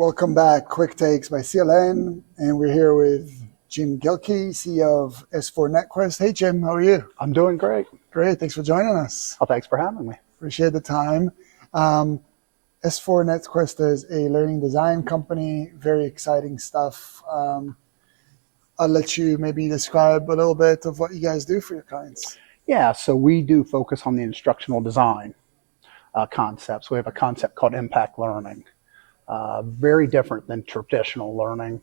Welcome back. Quick Takes by CLN, and we're here with Jim Guilkey, CEO of S4 NetQuest. Hey, Jim, how are you? I'm doing great. Great. Thanks for joining us. Well, thanks for having me. Appreciate the time. S4 NetQuest is a learning design company. Very exciting stuff. I'll let you maybe describe a little bit of what you guys do for your clients. Yeah, so we do focus on the instructional design concepts. We have a concept called impact learning. Very different than traditional learning,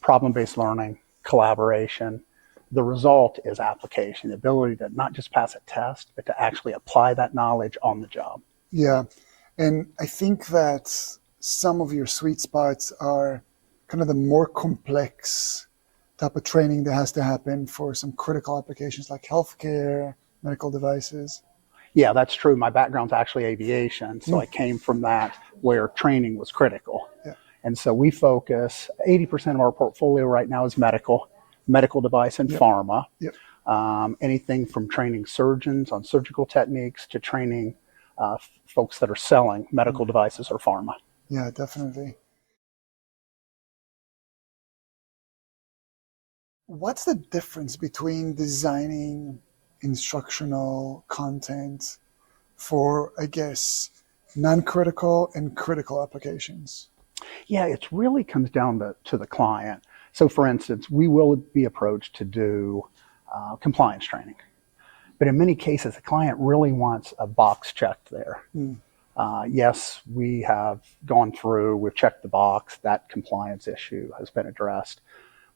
problem-based learning, collaboration. The result is application, the ability to not just pass a test, but to actually apply that knowledge on the job. Yeah, and I think that some of your sweet spots are kind of the more complex type of training that has to happen for some critical applications like healthcare, medical devices. Yeah, that's true. My background's actually aviation, so I came from that where training was critical. Yeah. And so we focus, 80% of our portfolio right now is medical device and pharma. Yep. Anything from training surgeons on surgical techniques to training folks that are selling medical devices or pharma. Yeah, definitely. What's the difference between designing instructional content for, I guess, non-critical and critical applications? Yeah, it really comes down to the client. So for instance, we will be approached to do compliance training. But in many cases, the client really wants a box checked there. Yes, we have gone through, we've checked the box, that compliance issue has been addressed.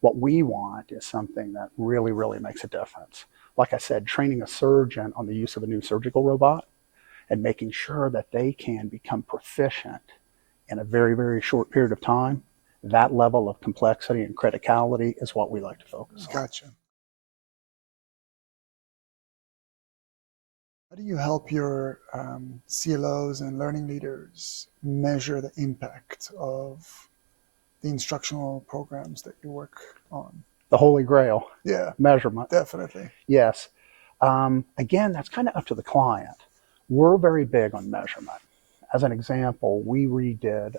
What we want is something that really, really makes a difference. Like I said, training a surgeon on the use of a new surgical robot and making sure that they can become proficient in a very, very short period of time. That level of complexity and criticality is what we like to focus on. Gotcha. How do you help your CLOs and learning leaders measure the impact of the instructional programs that you work on? The Holy Grail. Yeah, Measurement. definitely. Yes. Again, that's kind of up to the client. We're very big on measurement. As an example, we redid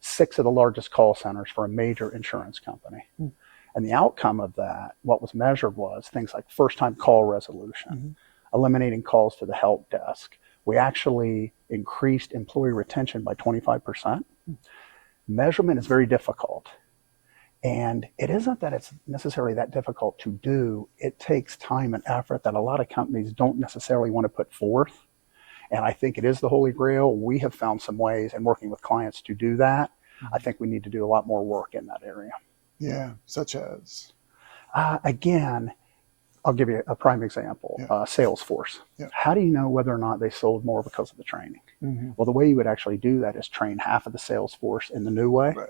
6 of the largest call centers for a major insurance company. And the outcome of that, what was measured was things like first-time call resolution, eliminating calls to the help desk. We actually increased employee retention by 25%. Measurement is very difficult. And it isn't that it's necessarily that difficult to do. It takes time and effort that a lot of companies don't necessarily want to put forth. And I think it is the Holy Grail. We have found some ways in working with clients to do that. I think we need to do a lot more work in that area. Yeah, such as? Again, I'll give you a prime example, Salesforce. Yeah. How do you know whether or not they sold more because of the training? Well, the way you would actually do that is train half of the sales force in the new way. Right.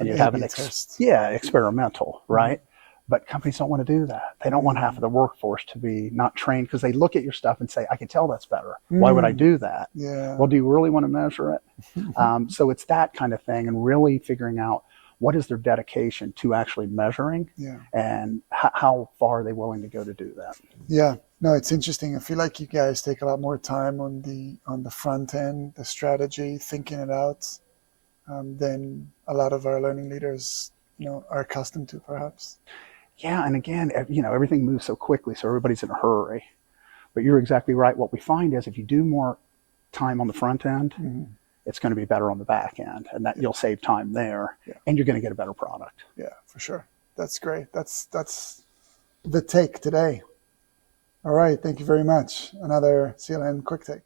And you have an experimental, right? But companies don't want to do that. They don't want half of the workforce to be not trained because they look at your stuff and say, I can tell that's better. Why would I do that? Yeah. Well, do you really want to measure it? So it's that kind of thing, and really figuring out what is their dedication to actually measuring and how far are they willing to go to do that. Yeah, no, it's interesting. I feel like you guys take a lot more time on the front end, the strategy, thinking it out, than a lot of our learning leaders, are accustomed to, perhaps. Yeah, and again, everything moves so quickly, so everybody's in a hurry. But you're exactly right. What we find is if you do more time on the front end, it's going to be better on the back end, and that you'll save time there, and you're going to get a better product. Yeah, for sure. That's great. That's the take today. All right, thank you very much. Another CLN Quick Take.